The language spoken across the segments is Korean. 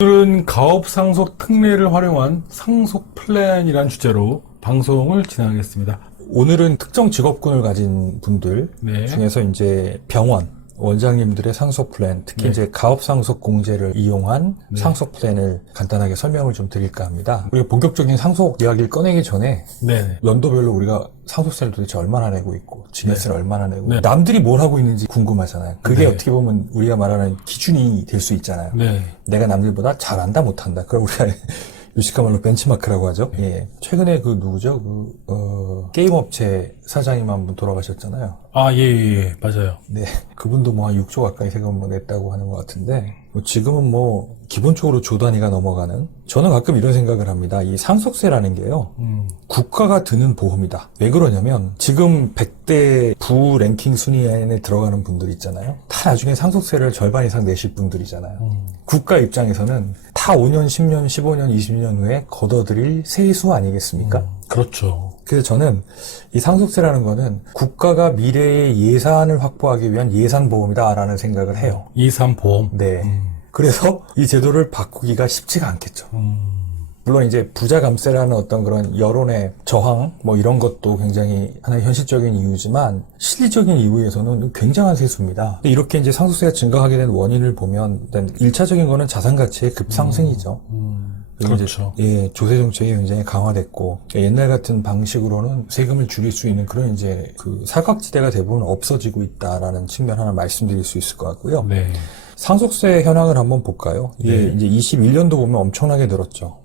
오늘은 가업 상속 특례를 활용한 상속 플랜이란 주제로 방송을 진행하겠습니다. 오늘은 특정 직업군을 가진 분들 네. 중에서 이제 병원, 원장님들의 상속 플랜, 특히 네. 이제 가업 상속 공제를 이용한 네. 상속 플랜을 간단하게 설명을 좀 드릴까 합니다. 우리가 본격적인 상속 이야기를 꺼내기 전에 네. 연도별로 우리가 상속세를 도대체 얼마나 내고 있고 증여세를 얼마나 내고 네. 남들이 뭘 하고 있는지 궁금하잖아요. 그게 네. 어떻게 보면 우리가 말하는 기준이 될 수 있잖아요. 네. 내가 남들보다 잘한다 못한다. 그럼 우리가 요식한 말로 벤치마크라고 하죠. 예. 최근에 그 누구죠? 게임 업체 사장님 한 분 돌아가셨잖아요. 아, 예, 맞아요. 네. 그분도 뭐 한 6조 가까이 세금 냈다고 하는 것 같은데, 지금은 뭐, 기본적으로 조 단위가 넘어가는, 저는 가끔 이런 생각을 합니다. 이 상속세라는 게요, 국가가 드는 보험이다. 왜 그러냐면, 지금 100대 부 랭킹 순위 안에 들어가는 분들 있잖아요. 다 나중에 상속세를 절반 이상 내실 분들이잖아요. 국가 입장에서는 다 5년, 10년, 15년, 20년 후에 걷어들일 세수 아니겠습니까? 그렇죠. 그래서 저는 이 상속세라는 거는 국가가 미래의 예산을 확보하기 위한 예산보험이다라는 생각을 해요. 이산보험. 네. 그래서 이 제도를 바꾸기가 쉽지가 않겠죠. 물론 이제 부자 감세라는 어떤 그런 여론의 저항 뭐 이런 것도 굉장히 하나의 현실적인 이유지만 실리적인 이유에서는 굉장한 세수입니다. 근데 이렇게 이제 상속세가 증가하게 된 원인을 보면 일단 1차적인 거는 자산 가치의 급상승이죠. 그렇죠. 예, 조세 정책이 굉장히 강화됐고 옛날 같은 방식으로는 세금을 줄일 수 있는 그런 이제 그 사각지대가 대부분 없어지고 있다라는 측면 하나 말씀드릴 수 있을 것 같고요. 네. 상속세 현황을 한번 볼까요? 이게 네. 이제 21년도 보면 엄청나게 늘었죠.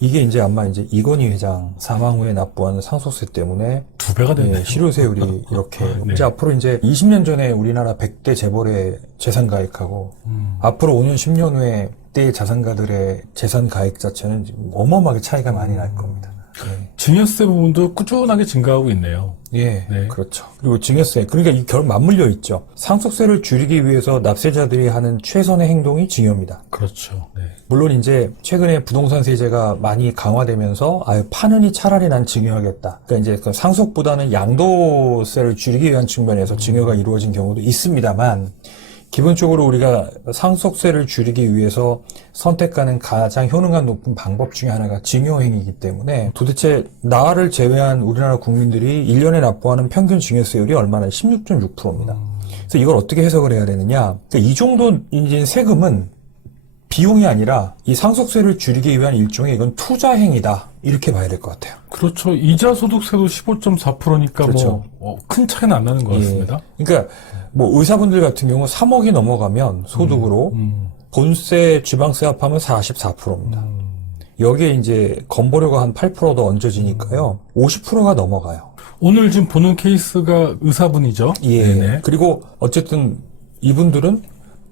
이게 이제 아마 이제 이건희 회장 사망 후에 납부하는 상속세 때문에 2배가 됐네요. 실효세율이 이렇게 네. 이제 앞으로 이제 20년 전에 우리나라 100대 재벌의 재산 가액하고 앞으로 5년 10년 후에 때 자산가들의 재산 가액 자체는 지금 어마어마하게 차이가 많이 날 겁니다. 예. 증여세 부분도 꾸준하게 증가하고 있네요. 예, 네. 그렇죠. 그리고 증여세, 그러니까 이 결 맞물려 있죠. 상속세를 줄이기 위해서 납세자들이 하는 최선의 행동이 증여입니다. 그렇죠. 네. 물론 이제 최근에 부동산 세제가 많이 강화되면서 파느니 차라리 난 증여하겠다. 그러니까 이제 그 상속보다는 양도세를 줄이기 위한 측면에서 증여가 이루어진 경우도 있습니다만 기본적으로 우리가 상속세를 줄이기 위해서 선택하는 가장 효능감 높은 방법 중에 하나가 증여행위이기 때문에 도대체 나를 제외한 우리나라 국민들이 1년에 납부하는 평균 증여세율이 얼마나 16.6%입니다. 그래서 이걸 어떻게 해석을 해야 되느냐. 그러니까 이 정도 이제 세금은 비용이 아니라 이 상속세를 줄이기 위한 일종의 이건 투자 행위다. 이렇게 봐야 될 것 같아요. 그렇죠. 이자 소득세도 15.4%니까 그렇죠. 뭐 큰 차이는 안 나는 것 같습니다. 그러니까 뭐 의사분들 같은 경우 3억이 넘어가면 소득으로 본세, 지방세 합하면 44%입니다. 여기에 이제 건보료가 한 8%더 얹어지니까요. 50%가 넘어가요. 오늘 지금 보는 케이스가 의사분이죠. 예. 네네. 그리고 어쨌든 이분들은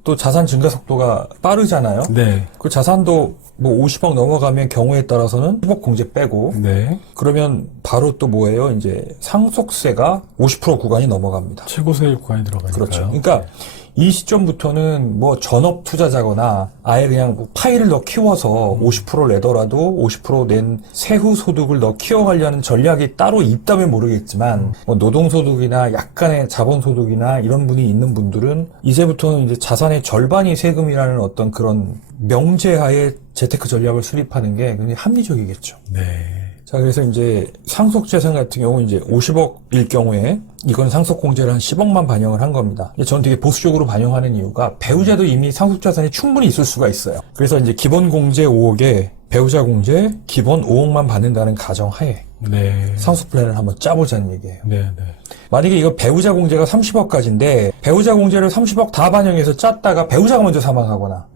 또 자산 증가 속도가 빠르잖아요. 네. 그 자산도 뭐 50억 넘어가면 경우에 따라서는 10억 공제 빼고 네. 그러면 바로 또 뭐예요? 이제 상속세가 50% 구간이 넘어갑니다. 최고세율 구간이 들어가니까요. 그렇죠. 그러니까 이 시점부터는 뭐 전업 투자자거나 아예 그냥 뭐 파이를 더 키워서 50%를 내더라도 50%낸 세후 소득을 더 키워가려는 전략이 따로 있다면 모르겠지만 뭐 노동소득이나 약간의 자본소득이나 이런 분이 있는 분들은 이제부터는 이제 자산의 절반이 세금이라는 어떤 그런 명제하에 재테크 전략을 수립하는 게 굉장히 합리적이겠죠. 네. 자, 그래서 이제 상속재산 같은 경우 이제 50억일 경우에 이건 상속공제를 한 10억만 반영을 한 겁니다. 저는 되게 보수적으로 반영하는 이유가 배우자도 이미 상속자산이 충분히 있을 수가 있어요. 그래서 이제 기본공제 5억에 배우자 공제 기본 5억만 받는다는 가정하에 네. 상속 플랜을 한번 짜보자는 얘기예요. 네. 네. 만약에 이거 배우자 공제가 30억까지인데 배우자 공제를 30억 다 반영해서 짰다가 배우자가 먼저 사망하거나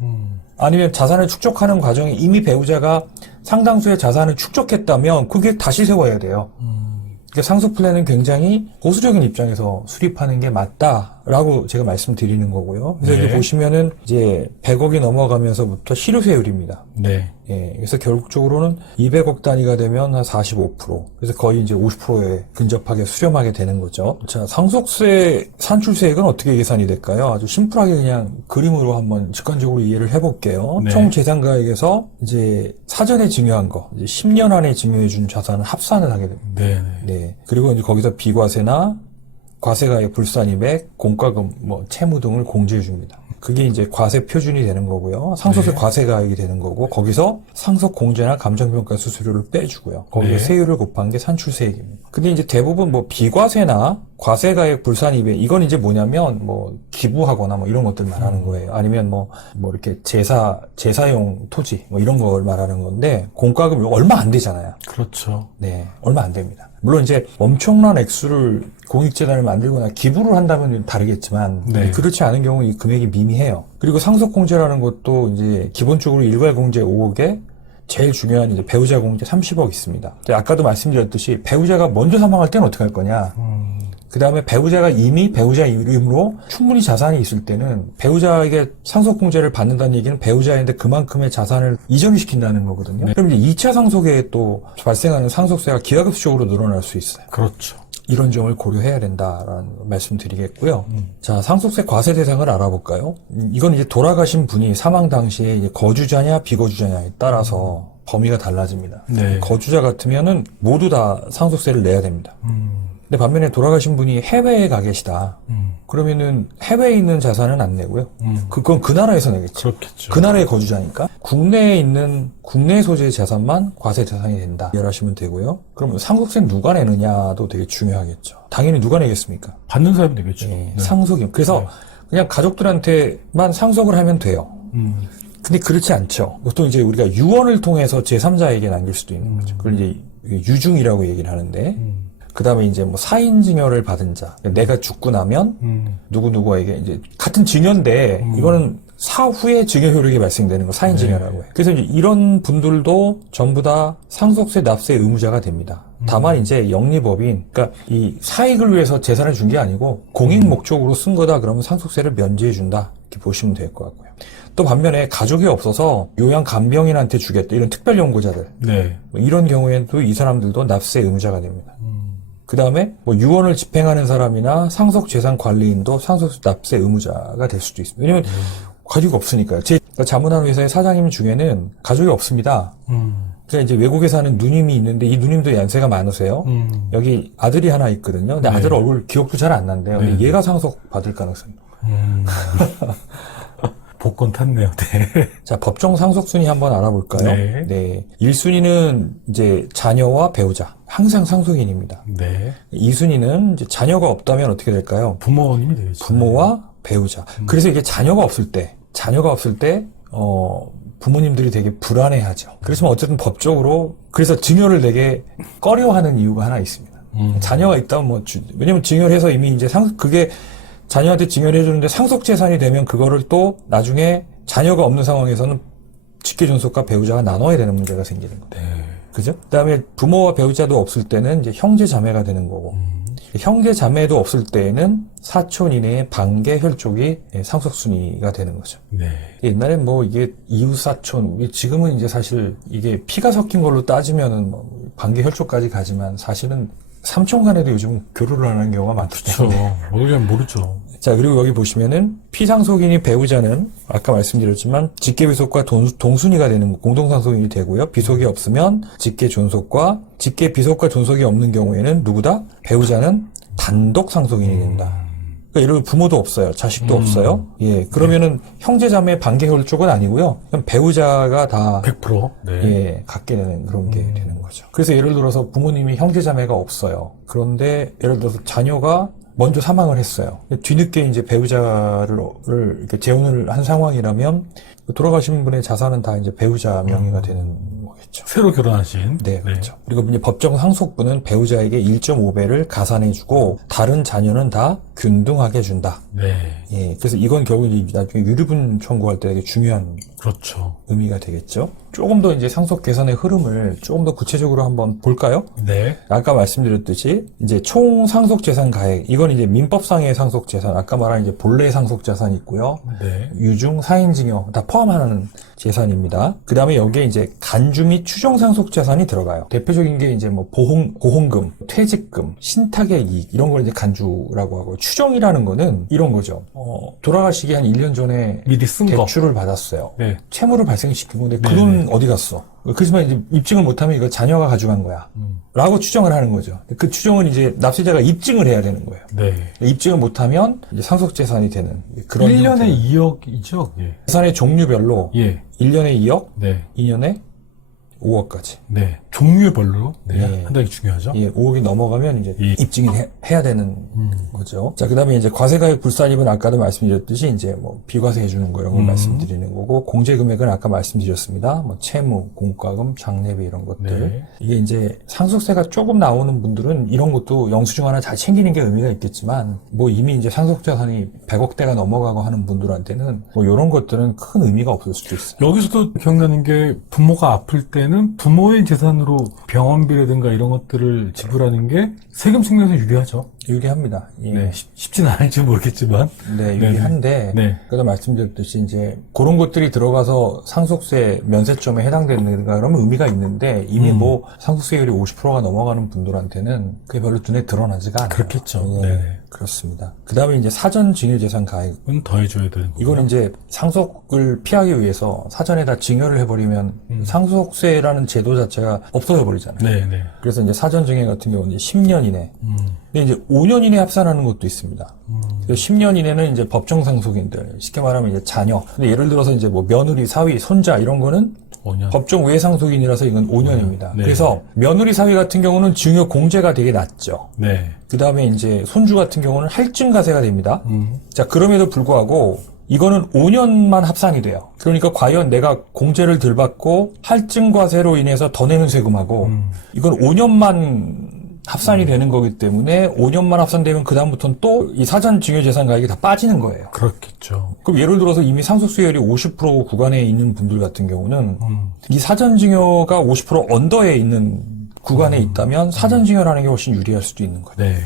아니면 자산을 축적하는 과정에 이미 배우자가 상당수의 자산을 축적했다면 그게 다시 세워야 돼요. 그러니까 상속 플랜은 굉장히 보수적인 입장에서 수립하는 게 맞다라고 제가 말씀드리는 거고요. 그래서 네. 여기 보시면은 이제 100억이 넘어가면서부터 실효세율입니다. 네. 예, 그래서 결국적으로는 200억 단위가 되면 한 45%. 그래서 거의 이제 50%에 근접하게 수렴하게 되는 거죠. 자, 상속세 산출세액은 어떻게 계산이 될까요? 아주 심플하게 그냥 그림으로 한번 직관적으로 이해를 해볼게요. 네. 총 재산가액에서 이제 사전에 증여한 거, 이제 10년 안에 증여해준 자산을 합산을 하게 됩니다. 네. 네. 그리고 이제 거기서 비과세나 과세가액 불산입액, 공과금, 뭐 채무 등을 공제해 줍니다. 그게 이제 과세 표준이 되는 거고요. 상속세 네. 과세가액이 되는 거고, 거기서 상속공제나 감정평가 수수료를 빼주고요. 거기에 네. 세율을 곱한 게 산출세액입니다. 근데 이제 대부분 뭐 비과세나 과세가액 불산입에 이건 이제 뭐냐면 뭐 기부하거나 뭐 이런 것들 말하는 거예요. 아니면 뭐 이렇게 제사용 토지 뭐 이런 걸 말하는 건데 공과금 얼마 안 되잖아요. 그렇죠. 네, 얼마 안 됩니다. 물론 이제 엄청난 액수를 공익재단을 만들거나 기부를 한다면 다르겠지만 네. 그렇지 않은 경우는 이 금액이 미미해요. 그리고 상속공제라는 것도 이제 기본적으로 일괄공제 5억에 제일 중요한 이제 배우자 공제 30억 있습니다. 아까도 말씀드렸듯이 배우자가 먼저 사망할 때는 어떻게 할 거냐? 그 다음에 배우자가 이미 배우자 이름으로 충분히 자산이 있을 때는 배우자에게 상속공제를 받는다는 얘기는 배우자인데 그만큼의 자산을 이전을 시킨다는 거거든요. 네. 그럼 이제 2차 상속에 또 발생하는 상속세가 기하급수적으로 늘어날 수 있어요. 그렇죠. 이런 점을 고려해야 된다라는 말씀 드리겠고요. 자, 상속세 과세 대상을 알아볼까요? 이건 이제 돌아가신 분이 사망 당시에 이제 거주자냐 비거주자냐에 따라서 범위가 달라집니다. 네. 거주자 같으면은 모두 다 상속세를 내야 됩니다. 근데 반면에 돌아가신 분이 해외에 가 계시다. 그러면은 해외에 있는 자산은 안 내고요. 그건 그 나라에서 내겠죠. 그렇겠죠. 그 나라의 거주자니까. 국내에 있는 국내 소재의 자산만 과세 대상이 된다. 이해하시면 되고요. 그러면 상속세는 누가 내느냐도 되게 중요하겠죠. 당연히 누가 내겠습니까? 받는 사람이 되겠죠. 네, 네. 상속이요. 그래서 네. 그냥 가족들한테만 상속을 하면 돼요. 근데 그렇지 않죠. 보통 이제 우리가 유언을 통해서 제3자에게 남길 수도 있는 거죠. 그걸 이제 유중이라고 얘기를 하는데, 그 다음에 이제 뭐 사인 증여를 받은 자. 내가 죽고 나면 누구누구에게 이제 같은 증여인데 이거는 사후에 증여 효력이 발생되는 거 사인 증여라고 해요. 그래서 이제 이런 분들도 전부 다 상속세 납세 의무자가 됩니다. 다만 이제 영리법인, 그러니까 이 사익을 위해서 재산을 준 게 아니고 공익 목적으로 쓴 거다 그러면 상속세를 면제해 준다. 이렇게 보시면 될 것 같고요. 또 반면에 가족이 없어서 요양 간병인한테 주겠다. 이런 특별 연고자들. 네. 뭐 이런 경우에도 이 사람들도 납세 의무자가 됩니다. 그 다음에 뭐 유언을 집행하는 사람이나 상속재산 관리인도 상속세 납세 의무자가 될 수도 있습니다. 왜냐면 가족이 없으니까요. 제 자문하는 회사의 사장님 중에는 가족이 없습니다. 그러니까 이제 외국에 사는 누님이 있는데 이 누님도 연세가 많으세요. 여기 아들이 하나 있거든요. 근데 네. 아들 얼굴 기억도 잘 안 난대요. 근데 네. 얘가 상속 받을 가능성이. 복권 탔네요. 네. 자, 법정 상속순위 한번 알아볼까요? 네. 1순위는 이제 자녀와 배우자. 항상 상속인입니다. 네. 2순위는 이제 자녀가 없다면 어떻게 될까요? 부모님이 되겠죠. 부모와 배우자. 그래서 이게 자녀가 없을 때, 부모님들이 되게 불안해하죠. 그렇지만 어쨌든 법적으로, 그래서 증여를 되게 꺼려하는 이유가 하나 있습니다. 자녀가 있다면 왜냐면 증여를 해서 이미 이제 그게 자녀한테 증여를 해주는데 상속재산이 되면 그거를 또 나중에 자녀가 없는 상황에서는 직계존속과 배우자가 나눠야 되는 문제가 생기는 거예요. 네. 그죠? 그 다음에 부모와 배우자도 없을 때는 이제 형제 자매가 되는 거고, 형제 자매도 없을 때에는 사촌 이내의 반계 혈족이 상속순위가 되는 거죠. 네. 옛날엔 뭐 이게 이웃 사촌, 지금은 이제 사실 이게 피가 섞인 걸로 따지면은 뭐 반계 혈족까지 가지만 사실은 삼촌 간에도 요즘 교류를 하는 경우가 많기 그렇죠. 때문에. 모르면 모르죠. 자, 그리고 여기 보시면은 피상속인이 배우자는 아까 말씀드렸지만 직계비속과 동순위가 되는 공동상속인이 되고요. 비속이 없으면 직계존속과 직계비속과 존속이 없는 경우에는 누구다? 배우자는 단독 상속인이 된다. 그러니까 예를 들어 부모도 없어요. 자식도 없어요. 예, 그러면은 형제자매 반계혈족은 아니고요. 그냥 배우자가 다 100%. 네. 예, 갖게 되는 그런 게 되는 거죠. 그래서 예를 들어서 부모님이 형제자매가 없어요. 그런데 예를 들어서 자녀가 먼저 사망을 했어요. 뒤늦게 이제 배우자를 이렇게 재혼을 한 상황이라면 돌아가신 분의 자산은 다 이제 배우자 명의가 되는 거겠죠. 새로 결혼하신. 네, 그렇죠. 그리고 이제 법정 상속분은 배우자에게 1.5배를 가산해주고 다른 자녀는 다 균등하게 준다. 네. 예, 그래서 이건 결국 이제 나중에 유류분 청구할 때 되게 중요한 그렇죠. 의미가 되겠죠. 조금 더 이제 상속 계산의 흐름을 조금 더 구체적으로 한번 볼까요? 네. 아까 말씀드렸듯이 이제 총 상속 재산 가액, 이건 이제 민법상의 상속 재산, 아까 말한 이제 본래 상속 재산이 있고요. 네. 유중, 사인 증여 다 포함하는 재산입니다. 그 다음에 여기에 이제 간주 및 추정 상속 재산이 들어가요. 대표적인 게 이제 뭐 고홍금, 퇴직금, 신탁의 이익 이런 걸 이제 간주라고 하고 추정이라는 거는 이런 거죠. 돌아가시기 한 1년 전에 미리 쓴 거. 대출을 받았어요. 네. 채무를 발생시킨 건데 그 네, 돈 어디 갔어? 그렇지만 이제 입증을 못하면 이거 자녀가 가져간 거야. 라고 추정을 하는 거죠. 그 추정은 이제 납세자가 입증을 해야 되는 거예요. 네. 입증을 못하면 이제 상속재산이 되는 그런 1년에 2억이죠? 예. 재산의 종류별로 예. 1년에 2억, 네. 2년에 5억까지. 네. 종류별로. 네. 예. 판단이 중요하죠? 예, 5억이 넘어가면 이제 예. 입증이 해야 되는 거죠. 자, 그 다음에 이제 과세가액 불산입은 아까도 말씀드렸듯이 이제 뭐 비과세 해주는 거 이런 걸 말씀드리는 거고, 공제 금액은 아까 말씀드렸습니다. 뭐 채무, 공과금, 장례비 이런 것들. 네. 이게 이제 상속세가 조금 나오는 분들은 이런 것도 영수증 하나 잘 챙기는 게 의미가 있겠지만, 뭐 이미 이제 상속자산이 100억대가 넘어가고 하는 분들한테는 뭐 이런 것들은 큰 의미가 없을 수도 있어요. 여기서도 기억나는 게 부모가 아플 때는 부모의 재산으로 병원비라든가 이런 것들을 지불하는 게 세금 측면에서 유리하죠. 유리합니다. 예. 네. 쉽진 않을지 모르겠지만. 네, 유리한데, 네. 그래도 말씀드렸듯이 이제 그런 것들이 들어가서 상속세 면세점에 해당되는가 그러면 의미가 있는데 이미 뭐 상속세율이 50%가 넘어가는 분들한테는 그게 별로 눈에 드러나지가 않아요. 그렇겠죠. 예, 네네. 그렇습니다. 그 다음에 이제 사전 증여재산 가액. 은 더해줘야 되는 거고. 이건 이제 상속을 피하기 위해서 사전에다 증여를 해버리면 상속세라는 제도 자체가 없어져 버리잖아요. 네네. 그래서 이제 사전 증여 같은 경우는 이제 10년 이내. 근데 이제 5년 이내 합산하는 것도 있습니다. 10년 이내는 이제 법정 상속인들, 쉽게 말하면 이제 자녀. 근데 예를 들어서 이제 뭐 며느리, 사위, 손자 이런 거는 5년. 법정 외 상속인이라서 이건 5년입니다. 네. 그래서 며느리, 사위 같은 경우는 증여 공제가 되게 낮죠. 네. 그 다음에 이제 손주 같은 경우는 할증과세가 됩니다. 자, 그럼에도 불구하고 이거는 5년만 합산이 돼요. 그러니까 과연 내가 공제를 덜 받고 할증과세로 인해서 더 내는 세금하고 이건 5년만 합산이 되는 거기 때문에 5년만 합산되면 그다음부터는 또 이 사전 증여재산 가액이 다 빠지는 거예요. 그렇겠죠. 그럼 예를 들어서 이미 상속세율이 50% 구간에 있는 분들 같은 경우는 이 사전 증여가 50% 언더에 있는 구간에 있다면 사전 증여라는 게 훨씬 유리할 수도 있는 거예요. 네.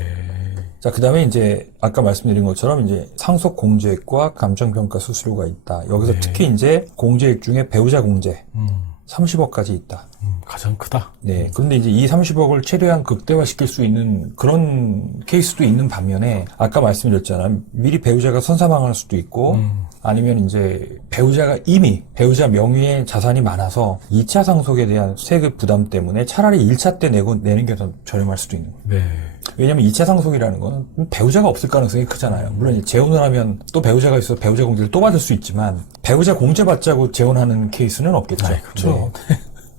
자, 그 다음에 이제 아까 말씀드린 것처럼 이제 상속 공제액과 감정평가 수수료가 있다. 여기서 특히 이제 공제액 중에 배우자 공제 30억까지 있다. 가장 크다. 네. 그런데 이제 이 30억을 최대한 극대화시킬 수 있는 그런 케이스도 있는 반면에 아까 말씀드렸잖아요. 미리 배우자가 선사망할 수도 있고 아니면 이제 배우자가 이미 배우자 명의의 자산이 많아서 2차 상속에 대한 세금 부담 때문에 차라리 1차 때 내는 게 더 저렴할 수도 있는 거예요. 네. 왜냐면 2차 상속이라는 건 배우자가 없을 가능성이 크잖아요. 물론 이제 재혼을 하면 또 배우자가 있어서 배우자 공제를 또 받을 수 있지만 배우자 공제 받자고 재혼하는 케이스는 없겠죠. 그렇죠.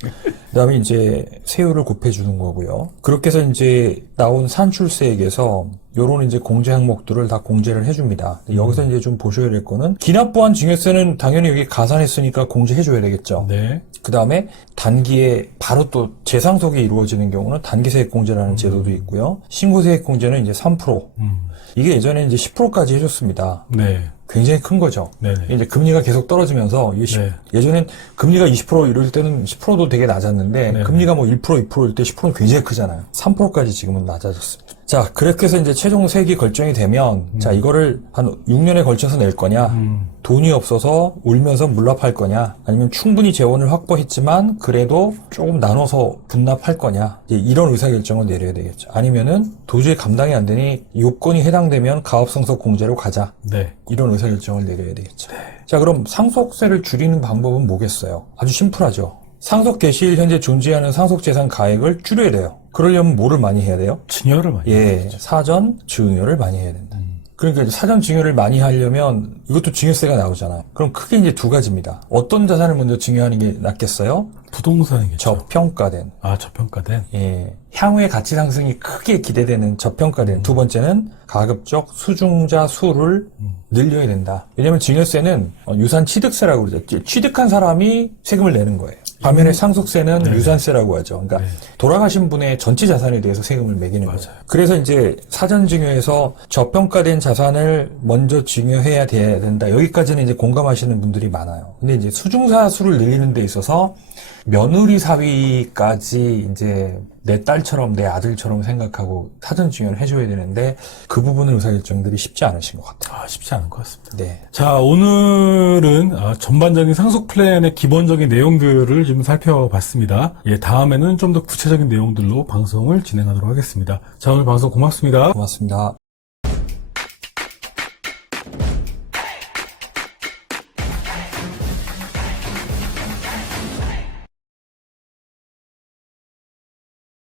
그 다음에 이제 세율을 곱해주는 거고요. 그렇게 해서 이제 나온 산출세액에서 요런 이제 공제 항목들을 다 공제를 해줍니다. 여기서 이제 좀 보셔야 될 거는 기납부한 증여세는 당연히 여기 가산했으니까 공제해줘야 되겠죠. 네. 그 다음에 단기에 바로 또 재상속이 이루어지는 경우는 단기세액 공제라는 제도도 있고요. 신고세액 공제는 이제 3%. 이게 예전에 이제 10%까지 해줬습니다. 네. 굉장히 큰 거죠. 네네. 이제 금리가 계속 떨어지면서 이게 네. 예전엔 금리가 20% 이럴 때는 10%도 되게 낮았는데 네. 금리가 뭐 1%, 2%일 때 10%는 굉장히 크잖아요. 3%까지 지금은 낮아졌습니다. 자, 그렇게 해서 이제 최종 세액이 결정이 되면 자, 이거를 한 6년에 걸쳐서 낼 거냐? 돈이 없어서 울면서 물납할 거냐? 아니면 충분히 재원을 확보했지만 그래도 조금 나눠서 분납할 거냐? 이제 이런 의사결정을 내려야 되겠죠. 아니면은 도저히 감당이 안 되니 요건이 해당되면 가업성속 공제로 가자. 네. 이런 의사결정을 내려야 되겠죠. 자, 그럼 상속세를 줄이는 방법은 뭐겠어요? 아주 심플하죠. 상속 개시일 현재 존재하는 상속재산 가액을 줄여야 돼요. 그러려면 뭐를 많이 해야 돼요? 증여를 많이. 예, 사전 증여를 많이 해야 된다. 그러니까 이제 사전 증여를 많이 하려면 이것도 증여세가 나오잖아요. 그럼 크게 이제 두 가지입니다. 어떤 자산을 먼저 증여하는 게 낫겠어요? 부동산이겠죠. 저평가된. 아, 저평가된. 예, 향후의 가치 상승이 크게 기대되는 저평가된. 두 번째는 가급적 수중자 수를 늘려야 된다. 왜냐하면 증여세는 유산 취득세라고 그러죠. 취득한 사람이 세금을 내는 거예요. 반면에 상속세는 유산세라고 하죠. 그러니까 돌아가신 분의 전체 자산에 대해서 세금을 매기는 거예요. 그래서 이제 사전 증여에서 저평가된 자산을 먼저 증여해야 된다. 여기까지는 이제 공감하시는 분들이 많아요. 근데 이제 수중자 수를 늘리는 데 있어서 며느리 사위까지 이제 내 딸처럼 내 아들처럼 생각하고 사전 증여를 해줘야 되는데 그 부분은 의사결정들이 쉽지 않으신 것 같아요. 아, 쉽지 않은 것 같습니다. 네. 자, 오늘은 전반적인 상속 플랜의 기본적인 내용들을 좀 살펴봤습니다. 예, 다음에는 좀 더 구체적인 내용들로 방송을 진행하도록 하겠습니다. 자, 오늘 방송 고맙습니다. 고맙습니다.